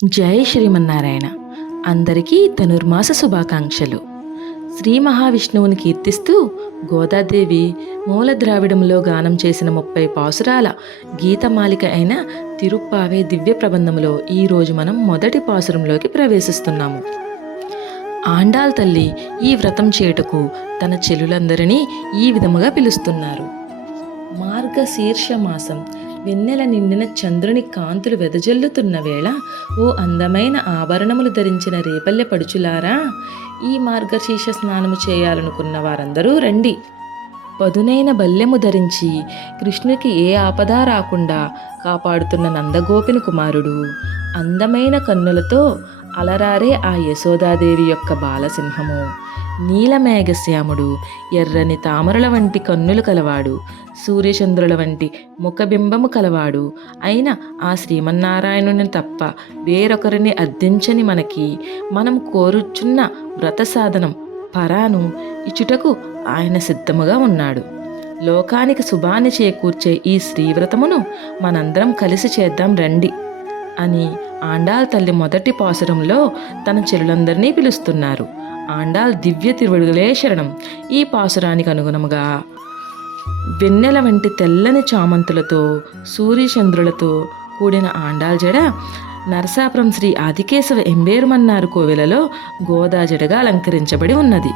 జై శ్రీమన్నారాయణ. అందరికీ ధనుర్మాస శుభాకాంక్షలు. శ్రీ మహావిష్ణువుని కీర్తిస్తూ గోదాదేవి మూల ద్రావిడంలో గానం చేసిన 30 పాసురాల గీతమాలిక అయిన తిరుప్పావే దివ్య ప్రబంధములో ఈరోజు మనం మొదటి పాసురంలోకి ప్రవేశిస్తున్నాము. ఆండాళ్ తల్లి ఈ వ్రతం చేయుటకు తన చెల్లులందరినీ ఈ విధముగా పిలుస్తున్నారు. మార్గశీర్ష మాసం వెన్నెల నిండిన చంద్రుని కాంతులు వెదజల్లుతున్న వేళ, ఓ అందమైన ఆభరణములు ధరించిన రేపల్లె పడుచులారా, ఈ మార్గశీర్ష స్నానము చేయాలనుకున్న వారందరూ రండి. పదునైన బల్లెము ధరించి కృష్ణునికి ఏ ఆపద రాకుండా కాపాడుతున్న నందగోపిని కుమారుడు, అందమైన కన్నులతో అలరారే ఆ యశోదాదేవి యొక్క బాలసింహము, నీలమేఘశ్యాముడు, ఎర్రని తామరల వంటి కన్నులు కలవాడు, సూర్యచంద్రుల వంటి ముఖబింబము కలవాడు అయిన ఆ శ్రీమన్నారాయణుని తప్ప వేరొకరిని అర్థించని మనకి మనం కోరుచున్న వ్రత సాధనం పరాను ఇచుటకు ఆయన సిద్ధముగా ఉన్నాడు. లోకానికి శుభాన్ని చేకూర్చే ఈ శ్రీవ్రతమును మనందరం కలిసి చేద్దాం రండి అని ఆండాళ్ తల్లి మొదటి పాసురంలో తన చెల్లులందరినీ పిలుస్తున్నారు. ఆండాళ్ దివ్య తిరువడుగులే శరణం. ఈ పాసురానికి అనుగుణముగా వెన్నెల వంటి తెల్లని చామంతులతో సూర్యచంద్రులతో కూడిన ఆండాళ్ జడ నరసాపురం శ్రీ ఆదికేశవ ఎంబేరుమన్నారు కోవెలలో గోదా జడగా అలంకరించబడి ఉన్నది.